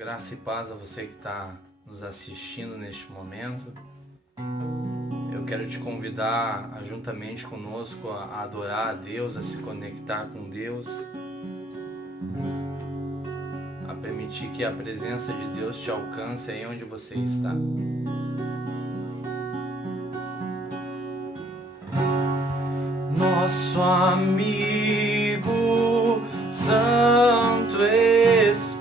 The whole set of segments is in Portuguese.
Graça e paz a você que está nos assistindo neste momento. Eu quero te convidar a, juntamente conosco, a adorar a Deus, a se conectar com Deus, a permitir que a presença de Deus te alcance aí onde você está. Nosso amigo Santo Espírito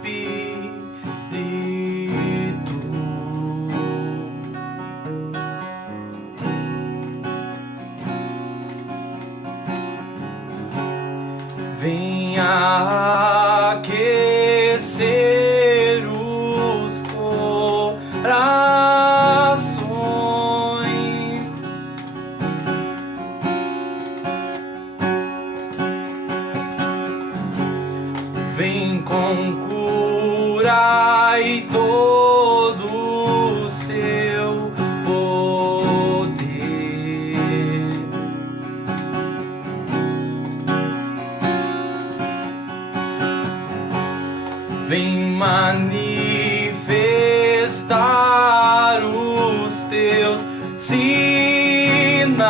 venha aquecer os corações. Vem com cura e todo o seu poder. Vem manifestar os teus sinais.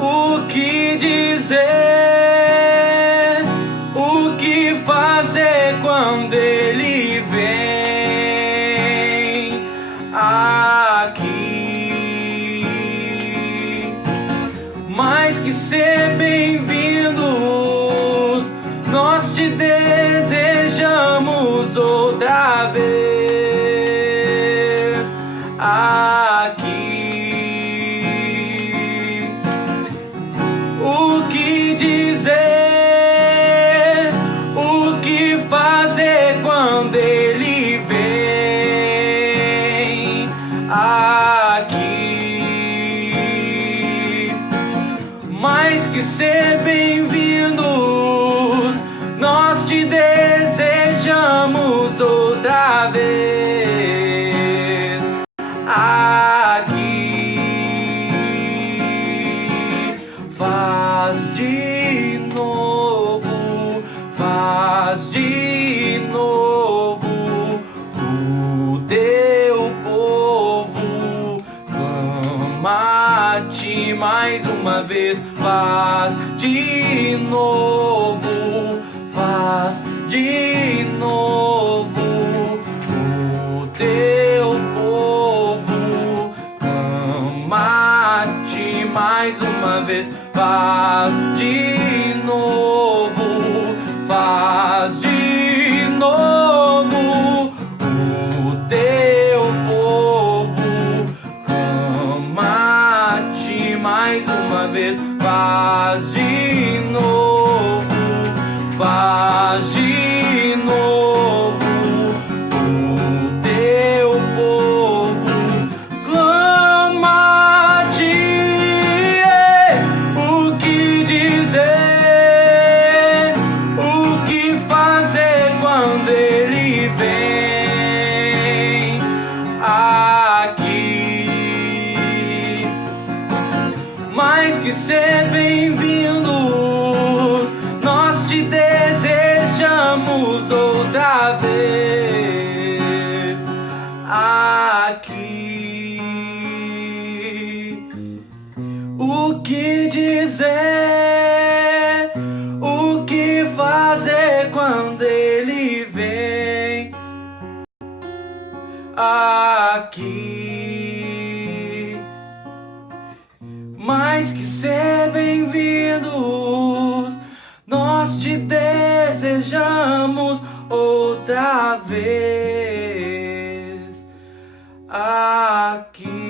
O que dizer, o que fazer quando ele vem aqui? Mais que ser bem-vindos, nós te desejamos outra vez aqui. O que dizer, o que fazer quando ele vem aqui? Mais que ser bem-vindos, nós te desejamos outra vez aqui. Faz de novo, faz de novo. O teu povo clama a ti mais uma vez. Faz de novo, faz de novo. O teu povo clama a ti mais uma vez. Faz de novo, faz de novo. O teu povo clama a ti mais uma vez. Faz de novo, faz de novo. O teu povo clama a ti. O que dizer, o que fazer quando ele vem aqui? Mais que ser bem-vindos, nós te desejamos outra vez aqui. O que dizer, o que fazer quando ele vem aqui? Mais que ser bem-vindos, nós te desejamos outra vez aqui.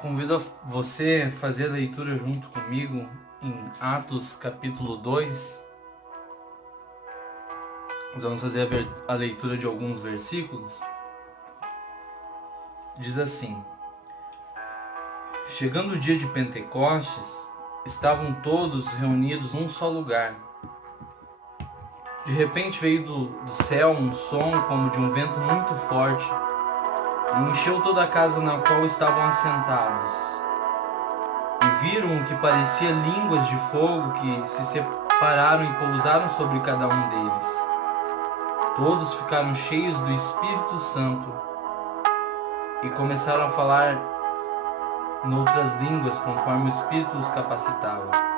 Convido você a fazer a leitura junto comigo em Atos capítulo 2. Nós vamos fazer a leitura de alguns versículos. Diz assim: Chegando o dia de Pentecostes, estavam todos reunidos num só lugar. De repente veio do céu um som como de um vento muito forte e encheu toda a casa na qual estavam assentados. E viram o que parecia línguas de fogo que se separaram e pousaram sobre cada um deles. Todos ficaram cheios do Espírito Santo e começaram a falar em outras línguas conforme o Espírito os capacitava.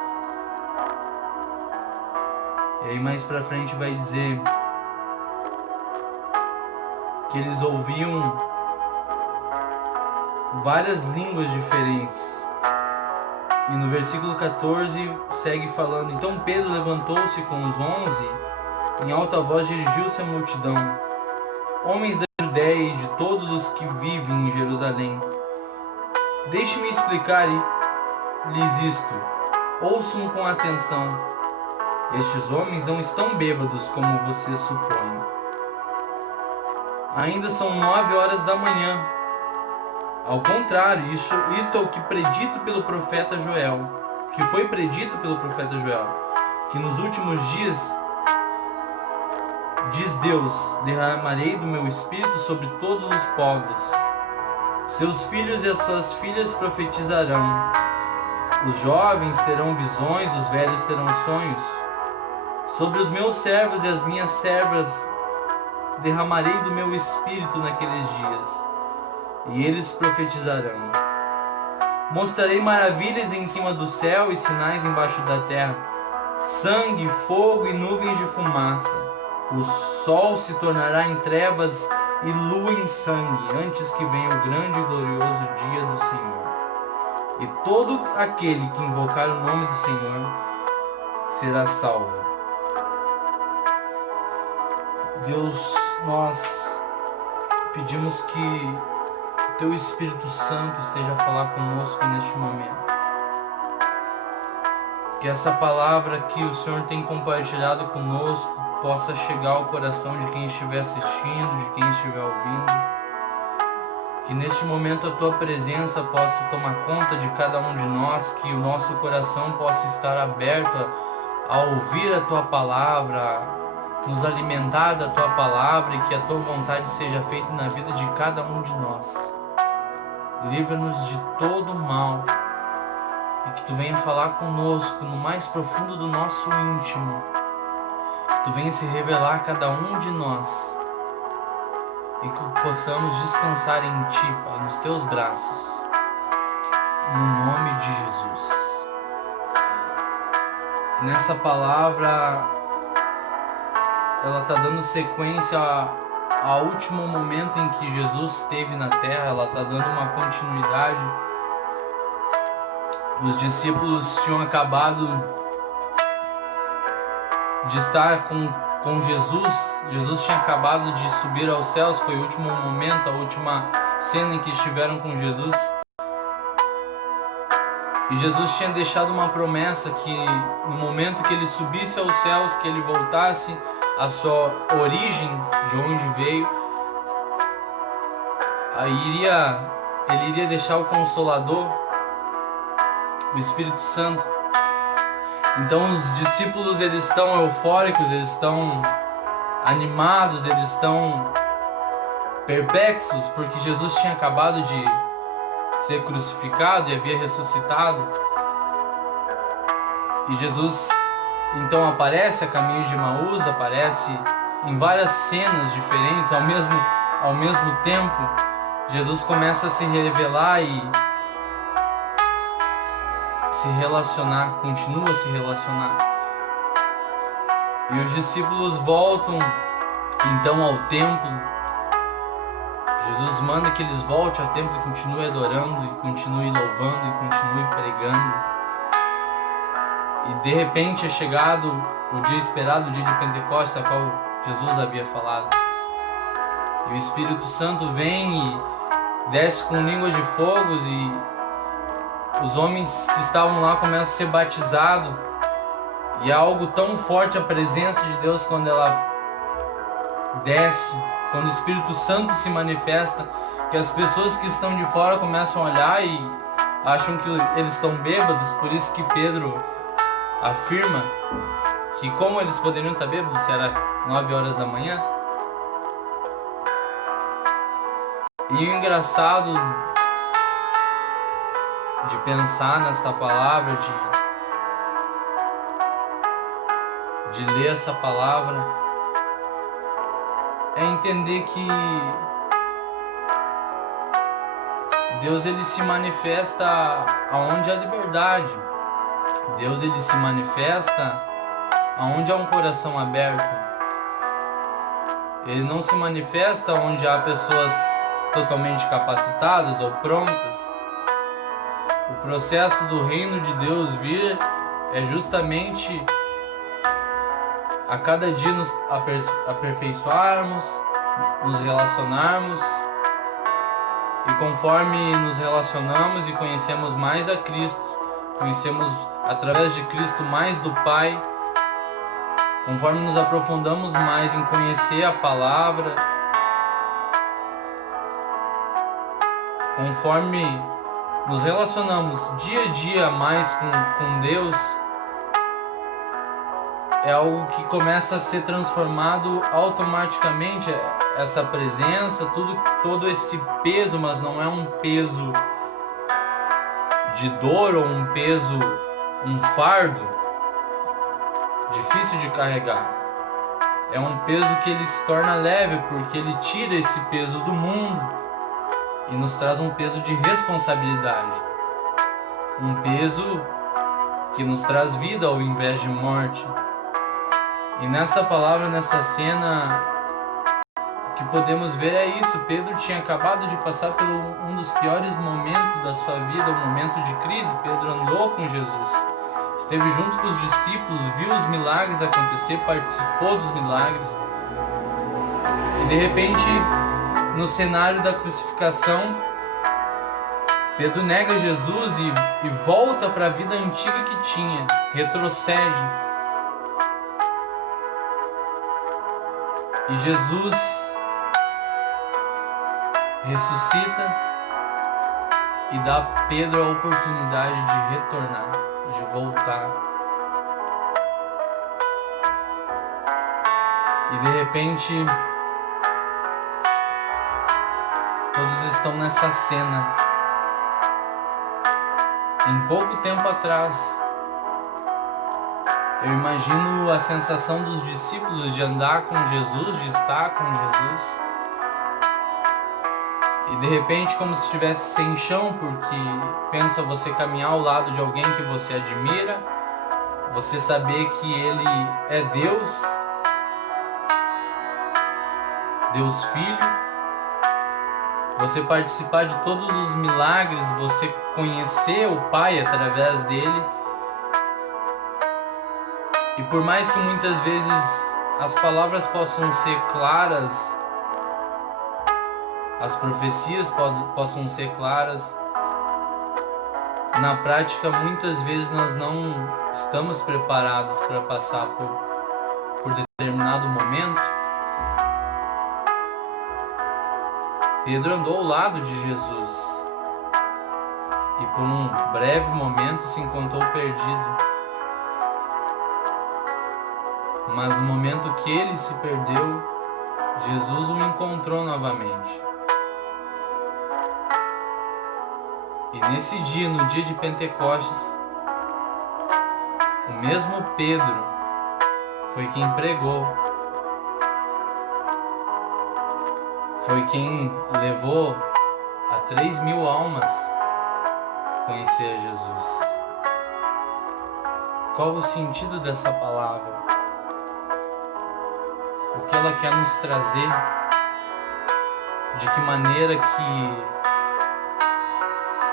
E aí mais pra frente vai dizer que eles ouviam várias línguas diferentes. E no versículo 14 segue falando: Então Pedro levantou-se com os 11, em alta voz dirigiu-se à multidão: Homens da Judéia e de todos os que vivem em Jerusalém, deixe-me explicar-lhes isto. Ouçam com atenção. Estes homens não estão bêbados como vocês supõem. Ainda são 9 horas da manhã. Ao contrário, isto é o que predito pelo profeta Joel, que foi predito pelo profeta Joel, que nos últimos dias, diz Deus, derramarei do meu espírito sobre todos os povos. Seus filhos e as suas filhas profetizarão. Os jovens terão visões, os velhos terão sonhos. Sobre os meus servos e as minhas servas derramarei do meu espírito naqueles dias, e eles profetizarão. Mostrarei maravilhas em cima do céu e sinais embaixo da terra, sangue, fogo e nuvens de fumaça. O sol se tornará em trevas e lua em sangue, antes que venha o grande e glorioso dia do Senhor. E todo aquele que invocar o nome do Senhor será salvo. Deus, nós pedimos que o Teu Espírito Santo esteja a falar conosco neste momento. Que essa palavra que o Senhor tem compartilhado conosco possa chegar ao coração de quem estiver assistindo, de quem estiver ouvindo. Que neste momento a Tua presença possa tomar conta de cada um de nós, que o nosso coração possa estar aberto a ouvir a Tua palavra, nos alimentar da Tua palavra, e que a Tua vontade seja feita na vida de cada um de nós. Livra-nos de todo mal e que Tu venha falar conosco no mais profundo do nosso íntimo, que Tu venha se revelar a cada um de nós e que possamos descansar em Ti, Pai, nos Teus braços, no nome de Jesus. Nessa palavra, ela está dando sequência ao último momento em que Jesus esteve na terra. Ela está dando uma continuidade. Os discípulos tinham acabado de estar com Jesus. Jesus tinha acabado de subir aos céus. Foi o último momento, a última cena em que estiveram com Jesus. E Jesus tinha deixado uma promessa que no momento que ele subisse aos céus, que ele voltasse a sua origem, de onde veio, ele iria deixar o Consolador, o Espírito Santo. Então os discípulos, eles estão eufóricos, eles estão animados, eles estão perplexos, porque Jesus tinha acabado de ser crucificado e havia ressuscitado. E Jesus então aparece a caminho de Emaús, aparece em várias cenas diferentes, ao mesmo tempo. Jesus começa a se revelar e se relacionar, continua a se relacionar. E os discípulos voltam então ao templo. Jesus manda que eles voltem ao templo e continuem adorando, e continuem louvando, e continuem pregando. E de repente é chegado o dia esperado, o dia de Pentecostes, a qual Jesus havia falado. E o Espírito Santo vem e desce com línguas de fogo, e os homens que estavam lá começam a ser batizados. E é algo tão forte a presença de Deus quando ela desce, quando o Espírito Santo se manifesta, que as pessoas que estão de fora começam a olhar e acham que eles estão bêbados. Por isso que Pedro afirma que como eles poderiam estar bêbados se era 9 horas da manhã? E o engraçado de pensar nesta palavra, de ler essa palavra, é entender que Deus ele se manifesta aonde há liberdade. Deus ele se manifesta aonde há um coração aberto. Ele não se manifesta onde há pessoas totalmente capacitadas ou prontas. O processo do reino de Deus vir é justamente a cada dia nos aperfeiçoarmos, nos relacionarmos, e conforme nos relacionamos e conhecemos mais a Cristo, conhecemos através de Cristo mais do Pai, conforme nos aprofundamos mais em conhecer a palavra, conforme nos relacionamos dia a dia mais com Deus, é algo que começa a ser transformado automaticamente, essa presença, todo esse peso, mas não é um peso de dor ou um peso, um fardo difícil de carregar. É um peso que ele se torna leve, porque ele tira esse peso do mundo e nos traz um peso de responsabilidade. Um peso que nos traz vida ao invés de morte. E nessa palavra, nessa cena, o que podemos ver é isso. Pedro tinha acabado de passar por um dos piores momentos da sua vida, um momento de crise. Pedro andou com Jesus, esteve junto com os discípulos, viu os milagres acontecer, participou dos milagres. E de repente, no cenário da crucificação, Pedro nega Jesus e volta para a vida antiga que tinha, retrocede. E Jesus ressuscita e dá a Pedro a oportunidade de retornar, de voltar. E de repente, todos estão nessa cena. Em pouco tempo atrás, eu imagino a sensação dos discípulos de andar com Jesus, de estar com Jesus. E de repente, como se estivesse sem chão, porque pensa você caminhar ao lado de alguém que você admira, você saber que ele é Deus, Deus Filho, você participar de todos os milagres, você conhecer o Pai através dele. E por mais que muitas vezes as palavras possam ser claras, as profecias possam ser claras, na prática muitas vezes nós não estamos preparados para passar por determinado momento. Pedro andou ao lado de Jesus e por um breve momento se encontrou perdido. Mas no momento que ele se perdeu, Jesus o encontrou novamente. E nesse dia, no dia de Pentecostes, o mesmo Pedro foi quem pregou, foi quem levou a 3.000 almas a conhecer a Jesus. Qual o sentido dessa palavra? O que ela quer nos trazer? De que maneira que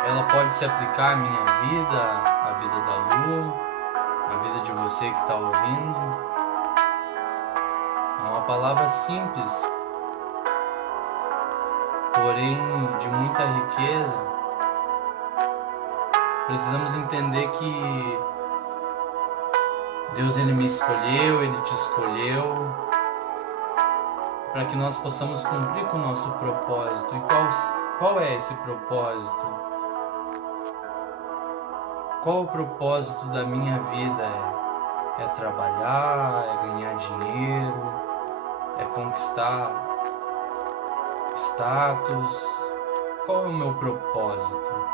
ela pode se aplicar à minha vida, à vida da Lu, à vida de você que está ouvindo? É uma palavra simples, porém de muita riqueza. Precisamos entender que Deus ele me escolheu, ele te escolheu, para que nós possamos cumprir com o nosso propósito. E qual é esse propósito? Qual o propósito da minha vida? É trabalhar, é ganhar dinheiro, é conquistar status? Qual é o meu propósito?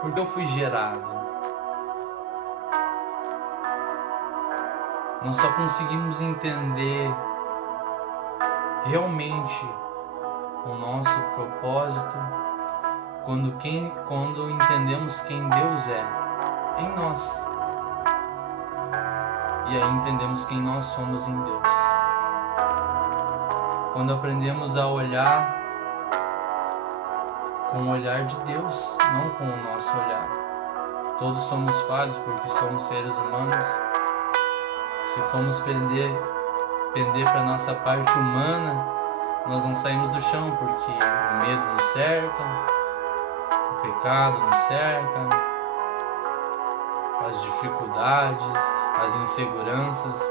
Por que eu fui gerado? Nós só conseguimos entender realmente o nosso propósito quando entendemos quem Deus é em nós. E aí entendemos quem nós somos em Deus. Quando aprendemos a olhar com o olhar de Deus, não com o nosso olhar. Todos somos falhos porque somos seres humanos. Se formos pender para a nossa parte humana, nós não saímos do chão, porque o medo nos cerca, o pecado nos cerca, as dificuldades, as inseguranças.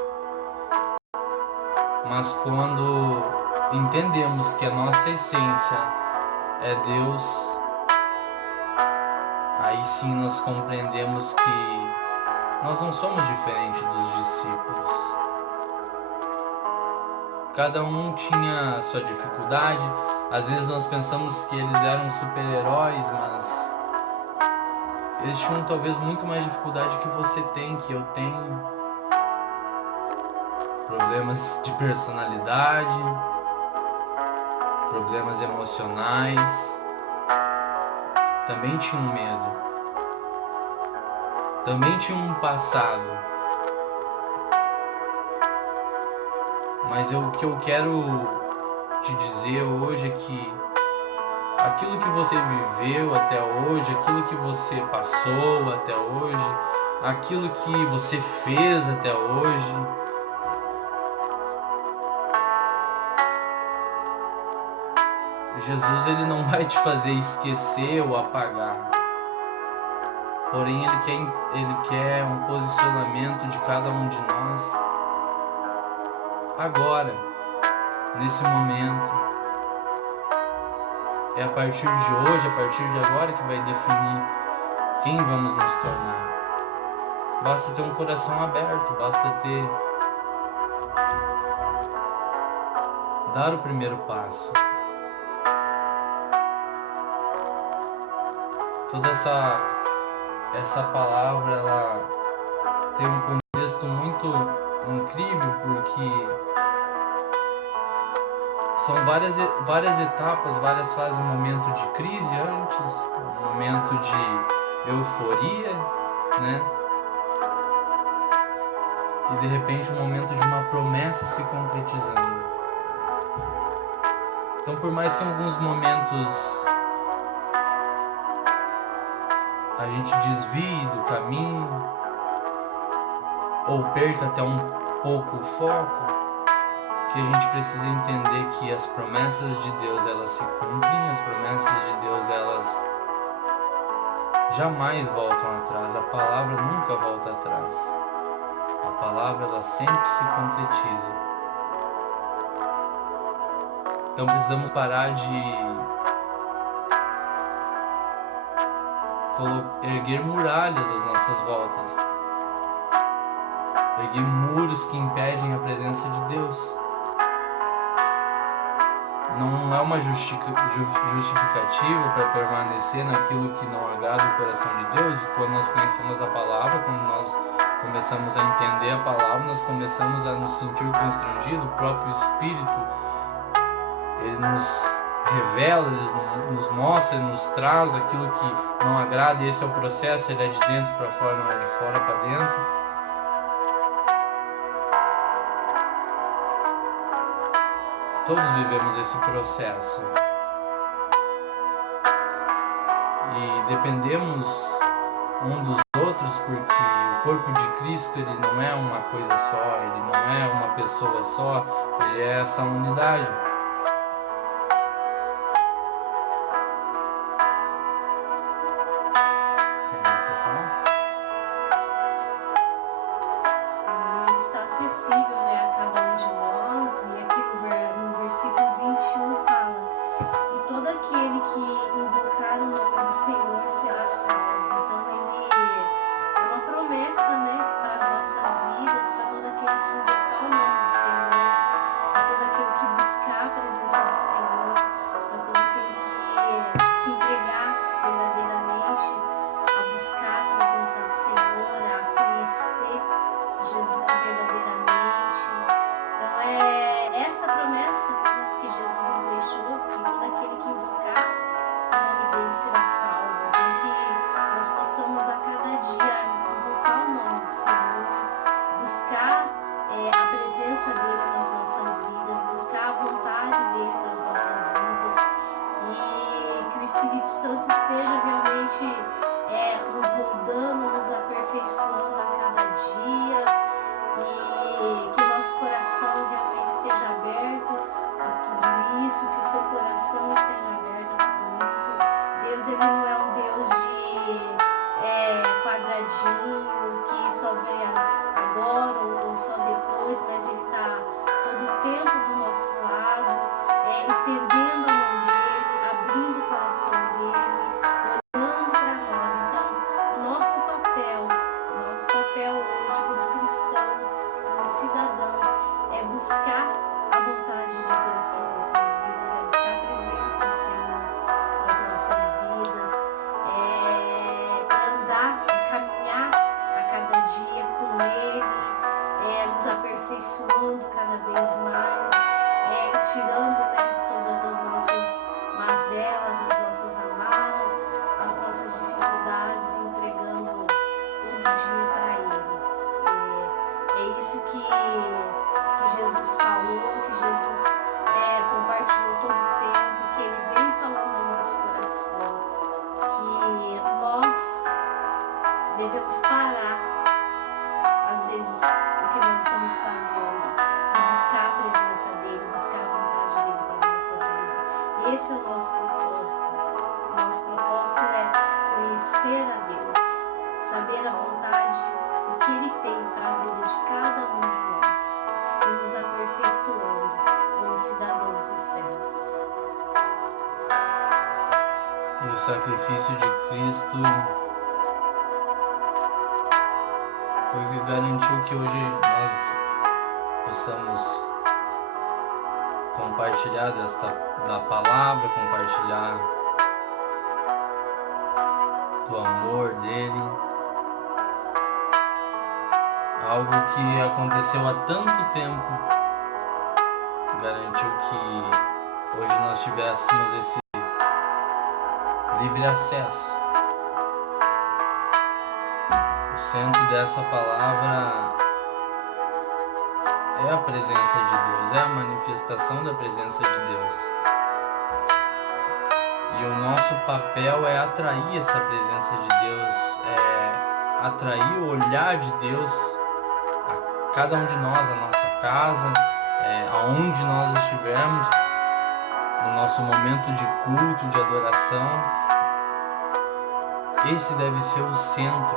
Mas quando entendemos que a nossa essência é Deus, aí sim nós compreendemos que nós não somos diferentes dos discípulos. Cada um tinha sua dificuldade. Às vezes nós pensamos que eles eram super-heróis, mas eles tinham talvez muito mais dificuldade que você tem, que eu tenho. Problemas de personalidade, problemas emocionais. Também tinham medo. Também tinham um passado. Mas o que eu quero te dizer hoje é que aquilo que você viveu até hoje, aquilo que você passou até hoje, aquilo que você fez até hoje, Jesus ele não vai te fazer esquecer ou apagar. Porém ele quer um posicionamento de cada um de nós agora, nesse momento. É a partir de hoje, a partir de agora que vai definir quem vamos nos tornar. Basta ter um coração aberto, basta dar o primeiro passo. Toda essa palavra, ela tem um contexto muito incrível, porque são várias etapas, várias fases, um momento de crise antes, um momento de euforia, né? E de repente um momento de uma promessa se concretizando. Então, por mais que em alguns momentos a gente desvie do caminho ou perca até um pouco o foco, que a gente precisa entender que as promessas de Deus, elas se cumprem, as promessas de Deus, elas jamais voltam atrás, a palavra nunca volta atrás, a palavra ela sempre se concretiza. Então precisamos parar de erguer muralhas às nossas voltas, erguer muros que impedem a presença de Deus. Não é uma justificativa para permanecer naquilo que não agrada o coração de Deus. E quando nós conhecemos a palavra, quando nós começamos a entender a palavra, nós começamos a nos sentir constrangidos. O próprio Espírito, ele nos revela, ele nos mostra, ele nos traz aquilo que não agrada. E esse é o processo, ele é de dentro para fora, não é de fora para dentro. Todos vivemos esse processo e dependemos um dos outros, porque o corpo de Cristo ele não é uma coisa só, ele não é uma pessoa só, ele é essa unidade. Todo aquele que invocar o nome do Senhor será salvo. Então é Espírito Santo esteja realmente nos moldando, nos aperfeiçoando a cada dia, e que o nosso coração realmente esteja aberto a tudo isso, que o seu coração esteja aberto a tudo isso. Deus, ele não é um Deus de quadradinho, que só vem agora ou só depois, mas ele está todo o tempo do nosso lado, estendendo a mão dele, abrindo o coração dele, olhando para nós. Então, nosso papel hoje como cristão, como cidadão, é buscar a vontade de Deus para as nossas vidas, é buscar a presença do Senhor para as nossas vidas, andar e caminhar a cada dia com Ele, nos aperfeiçoando cada vez mais, tirando todas as nossas mazelas, as nossas amarras, as nossas dificuldades, entregando um dia para Ele. É isso que Jesus falou, que Jesus compartilhou todo o tempo, que Ele vem falando no nosso coração, que nós devemos parar, às vezes, o que nós estamos fazendo e buscar a presença dEle, buscar a vontade dEle para a nossa vida. Esse é o nosso propósito. O nosso propósito é conhecer a Deus, saber a vontade, o que Ele tem para a vida de cada um de nós e nos aperfeiçoando como cidadãos dos céus. E o sacrifício de Cristo foi o que garantiu que hoje nós possamos compartilhar da palavra, compartilhar do amor dele. Algo que aconteceu há tanto tempo garantiu que hoje nós tivéssemos esse livre acesso. O centro dessa palavra é a presença de Deus, é a manifestação da presença de Deus. E o nosso papel é atrair essa presença de Deus, atrair o olhar de Deus a cada um de nós, a nossa casa, aonde nós estivermos, no nosso momento de culto, de adoração. Esse deve ser o centro,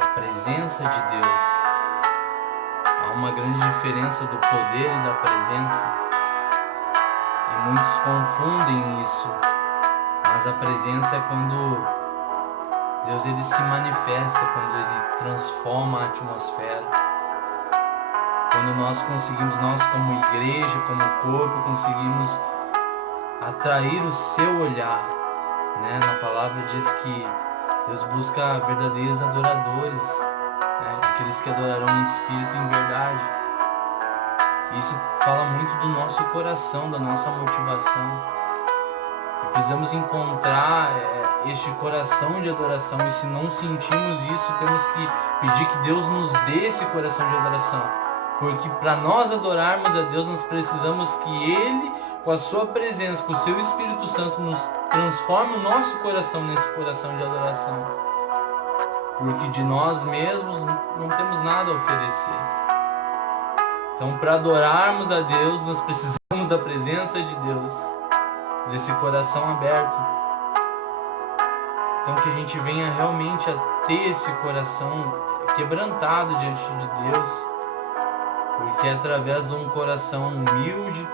a presença de Deus. Há uma grande diferença do poder e da presença, e muitos confundem isso, mas a presença é quando Deus ele se manifesta, quando ele transforma a atmosfera, quando nós como igreja, como corpo, conseguimos atrair o seu olhar, né? Na palavra diz que Deus busca verdadeiros adoradores, né? Aqueles que adorarão em espírito e em verdade. Isso fala muito do nosso coração, da nossa motivação. E precisamos encontrar este coração de adoração, e se não sentimos isso, temos que pedir que Deus nos dê esse coração de adoração, porque para nós adorarmos a Deus, nós precisamos que Ele, com a sua presença, com o seu Espírito Santo, nos transforme o nosso coração nesse coração de adoração, porque de nós mesmos não temos nada a oferecer. Então, para adorarmos a Deus, nós precisamos da presença de Deus, desse coração aberto. Então, que a gente venha realmente a ter esse coração quebrantado diante de Deus, porque é através de um coração humilde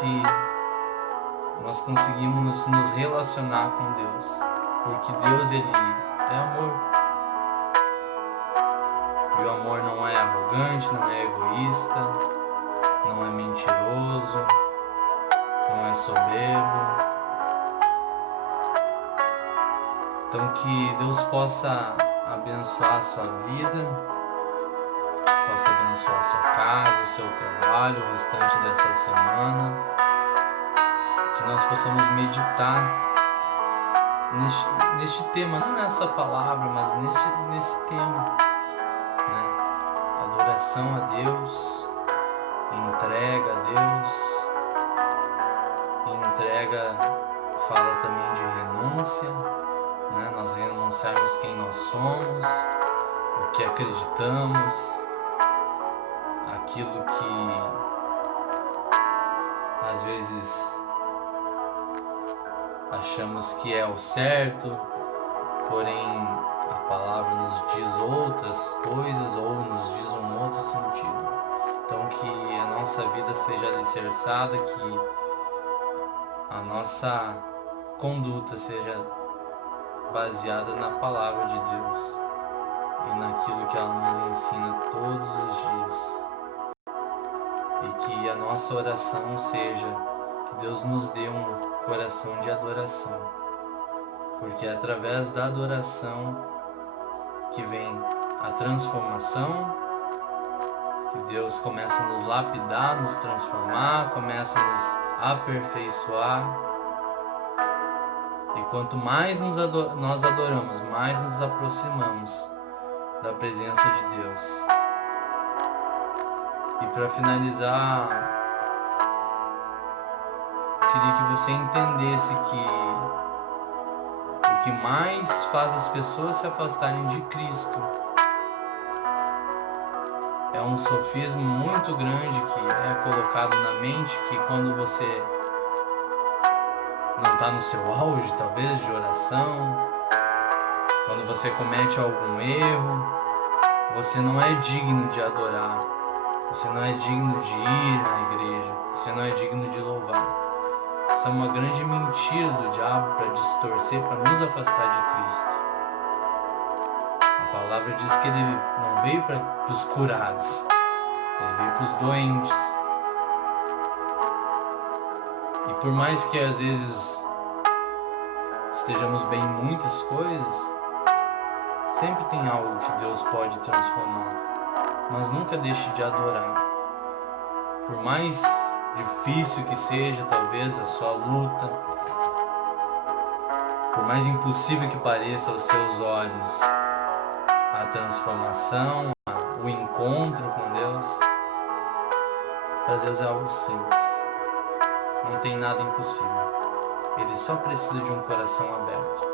que nós conseguimos nos relacionar com Deus, porque Deus ele é amor. E o amor não é arrogante, não é egoísta, não é mentiroso, não é soberbo. Então que Deus possa abençoar a sua vida, possa abençoar a sua casa, o seu trabalho, o restante dessa semana. Que nós possamos meditar neste tema, não nessa palavra, mas nesse tema, né? Adoração a Deus, entrega a Deus, entrega fala também de renúncia, né? Nós renunciarmos quem nós somos, o que acreditamos, aquilo que às vezes achamos que é o certo, porém a palavra nos diz outras coisas ou nos diz um outro sentido. Então que a nossa vida seja alicerçada, que a nossa conduta seja baseada na palavra de Deus e naquilo que ela nos ensina todos os dias. E que a nossa oração seja que Deus nos dê um coração de adoração, porque é através da adoração que vem a transformação, que Deus começa a nos lapidar, nos transformar, começa a nos aperfeiçoar. E quanto mais nós adoramos, mais nos aproximamos da presença de Deus. E para finalizar, queria que você entendesse que o que mais faz as pessoas se afastarem de Cristo é um sofisma muito grande que é colocado na mente, que quando você não está no seu auge, talvez, de oração, quando você comete algum erro, você não é digno de adorar, você não é digno de ir na igreja, você não é digno de louvar. Isso é uma grande mentira do diabo para distorcer, para nos afastar de Cristo. A palavra diz que ele não veio para os curados, ele veio para os doentes. E por mais que às vezes estejamos bem em muitas coisas, sempre tem algo que Deus pode transformar. Mas nunca deixe de adorar. Por mais difícil que seja talvez a sua luta, por mais impossível que pareça aos seus olhos a transformação, o encontro com Deus, para Deus é algo simples. Não tem nada impossível. Ele só precisa de um coração aberto.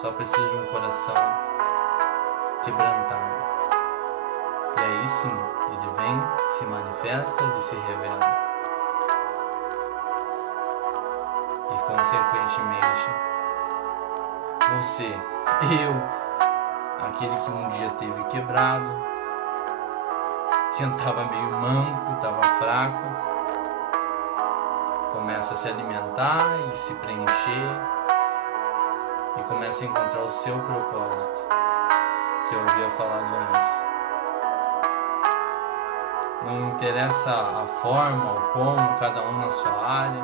Só precisa de um coração quebrantado. E aí sim, ele vem, se manifesta, ele se revela. E consequentemente, você, eu, aquele que um dia teve quebrado, que estava meio manco, estava fraco, começa a se alimentar e se preencher e começa a encontrar o seu propósito, que eu havia falado antes. Não interessa a forma ou como, cada um na sua área,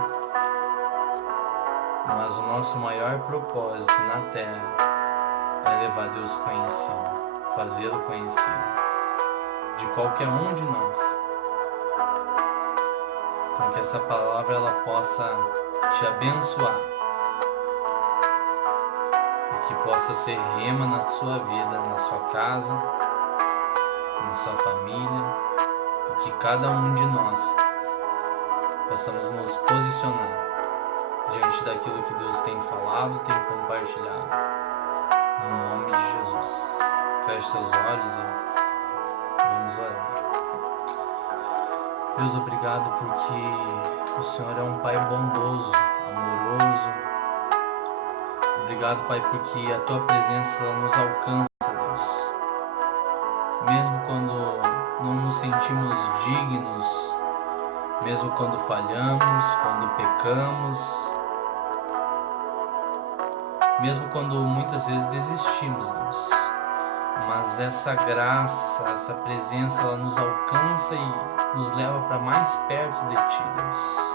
mas o nosso maior propósito na terra é levar Deus conhecido, fazê-lo conhecido, de qualquer um de nós. Então que essa palavra ela possa te abençoar e que possa ser rema na sua vida, na sua casa, na sua família, e que cada um de nós possamos nos posicionar diante daquilo que Deus tem falado, tem compartilhado, no nome de Jesus. Feche seus olhos e vamos orar. Deus, obrigado porque o Senhor é um Pai bondoso, amoroso. Obrigado, Pai, porque a Tua presença nos alcança, Deus. Mesmo quando não nos sentimos dignos, mesmo quando falhamos, quando pecamos, mesmo quando muitas vezes desistimos, Deus. Mas essa graça, essa presença, ela nos alcança e nos leva para mais perto de Ti, Deus.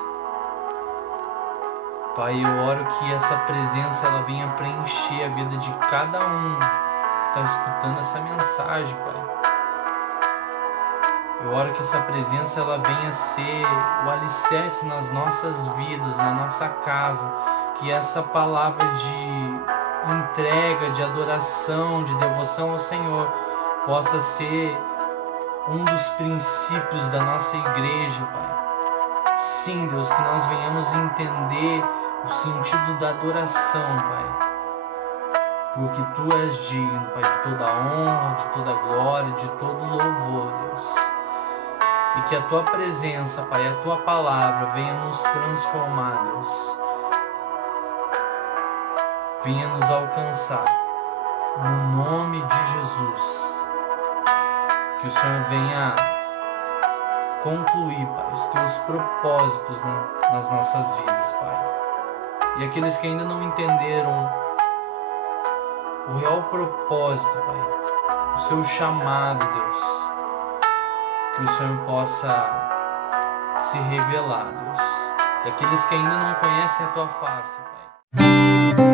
Pai, eu oro que essa presença ela venha preencher a vida de cada um que está escutando essa mensagem, Pai. Eu oro que essa presença ela venha ser o alicerce nas nossas vidas, na nossa casa, que essa palavra de entrega, de adoração, de devoção ao Senhor possa ser um dos princípios da nossa igreja, Pai. Sim, Deus, que nós venhamos entender o sentido da adoração, Pai. Porque Tu és digno, Pai, de toda honra, de toda glória, de todo louvor, Deus. E que a Tua presença, Pai, a Tua palavra venha nos transformar, Deus. Venha nos alcançar. No nome de Jesus. Que o Senhor venha concluir, Pai, os Teus propósitos nas nossas vidas, Pai. E aqueles que ainda não entenderam o real propósito, Pai, o Seu chamado, Deus, que o Senhor possa se revelar, Deus. E aqueles que ainda não conhecem a Tua face, Pai.